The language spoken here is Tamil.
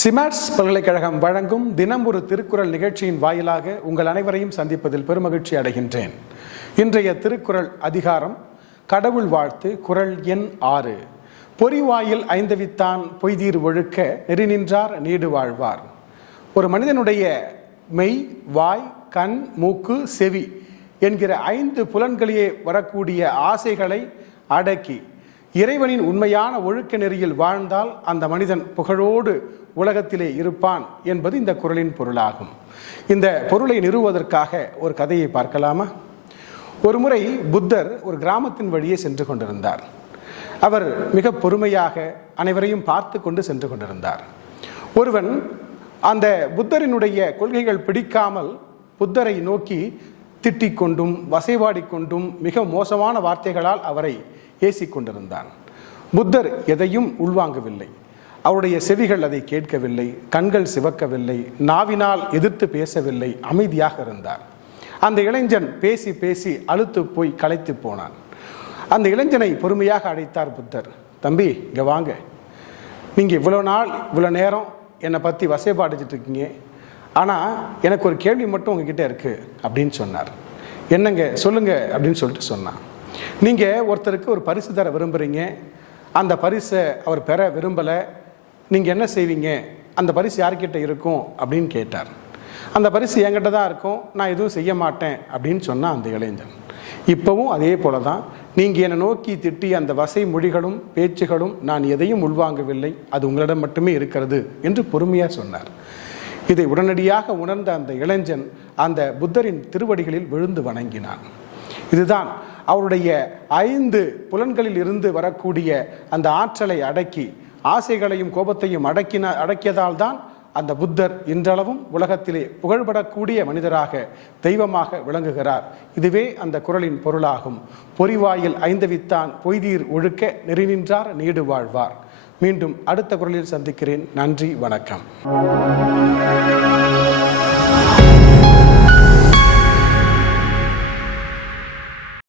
சிமாட்ஸ் பல்கலைக்கழகம் வழங்கும் தினம் ஒரு திருக்குறள் நிகழ்ச்சியின் வாயிலாக உங்கள் அனைவரையும் சந்திப்பதில் பெருமகிழ்ச்சி அடைகின்றேன். இன்றைய திருக்குறள் அதிகாரம் கடவுள் வாழ்த்து. குறள் எண் 6. பொறிவாயில் ஐந்தவித்தான் பொய்தீர் ஒழுக்க நெறி நின்றார் நீடு வாழ்வார். ஒரு மனிதனுடைய மெய், வாய், கண், மூக்கு, செவி என்கிற 5 புலன்களிலே வரக்கூடிய ஆசைகளை அடக்கி இறைவனின் உண்மையான ஒழுக்க நெறியில் வாழ்ந்தால் அந்த மனிதன் புகழோடு உலகத்திலே இருப்பான் என்பது இந்த குறளின் பொருளாகும். இந்த பொருளை நிறுவுவதற்காக ஒரு கதையை பார்க்கலாமா? ஒரு முறை புத்தர் ஒரு கிராமத்தின் வழியே சென்று கொண்டிருந்தார். அவர் மிக பொறுமையாக அனைவரையும் பார்த்து கொண்டு சென்று கொண்டிருந்தார். ஒருவன் அந்த புத்தரினுடைய கொள்கைகள் பிடிக்காமல் புத்தரை நோக்கி திட்டிக் கொண்டும் வசைபாடிக்கொண்டும் மிக மோசமான வார்த்தைகளால் அவரை ஏசிக் கொண்டிருந்தான். புத்தர் எதையும் உள்வாங்கவில்லை. அவருடைய செவிகள் அதை கேட்கவில்லை, கண்கள் சிவக்கவில்லை, நாவினால் எதிர்த்து பேசவில்லை, அமைதியாக இருந்தார். அந்த இளைஞன் பேசி பேசி அலுத்து போய் களைத்து போனான். அந்த இளைஞனை பொறுமையாக அழைத்தார் புத்தர். தம்பி, இங்கே வாங்க. நீங்கள் இவ்வளோ நேரம் என்னை பற்றி வசைபாடிச்சிட்டு இருக்கீங்க, ஆனால் எனக்கு ஒரு கேள்வி மட்டும் உங்ககிட்ட இருக்குது அப்படின்னு சொன்னார். என்னங்க சொல்லுங்க அப்படின்னு சொல்லிட்டு சொன்னான். நீங்கள் ஒருத்தருக்கு ஒரு பரிசு தர விரும்புகிறீங்க, அந்த பரிசை அவர் பெற விரும்பலை, நீங்கள் என்ன செய்வீங்க? அந்த பரிசு யார்கிட்ட இருக்கும் அப்படின்னு கேட்டார். அந்த பரிசு என்கிட்ட தான் இருக்கும், நான் எதுவும் செய்ய மாட்டேன் அப்படின்னு சொன்னான் அந்த இளைஞன். இப்போவும் அதே போல தான், நீங்கள் என்னை நோக்கி திட்டி அந்த வசை மொழிகளும் பேச்சுகளும் நான் எதையும் உள்வாங்கவில்லை, அது உங்களிடம் மட்டுமே இருக்கிறது என்று பொறுமையாக சொன்னார். இதை உடனடியாக உணர்ந்த அந்த இளைஞன் அந்த புத்தரின் திருவடிகளில் விழுந்து வணங்கினான். இதுதான் அவருடைய 5 புலன்களில் இருந்து வரக்கூடிய அந்த ஆற்றலை அடக்கி ஆசைகளையும் கோபத்தையும் அடக்கியதால் தான் அந்த புத்தர் இன்றளவும் உலகத்திலே புகழ்படக்கூடிய மனிதராக, தெய்வமாக விளங்குகிறார். இதுவே அந்த குறளின் பொருளாகும். பொறிவாயில் ஐந்தவித்தான் பொய்தீர் ஒழுக்க நெறி நின்றார் நீடு வாழ்வார். மீண்டும் அடுத்த குறளில் சந்திக்கிறேன். நன்றி, வணக்கம்.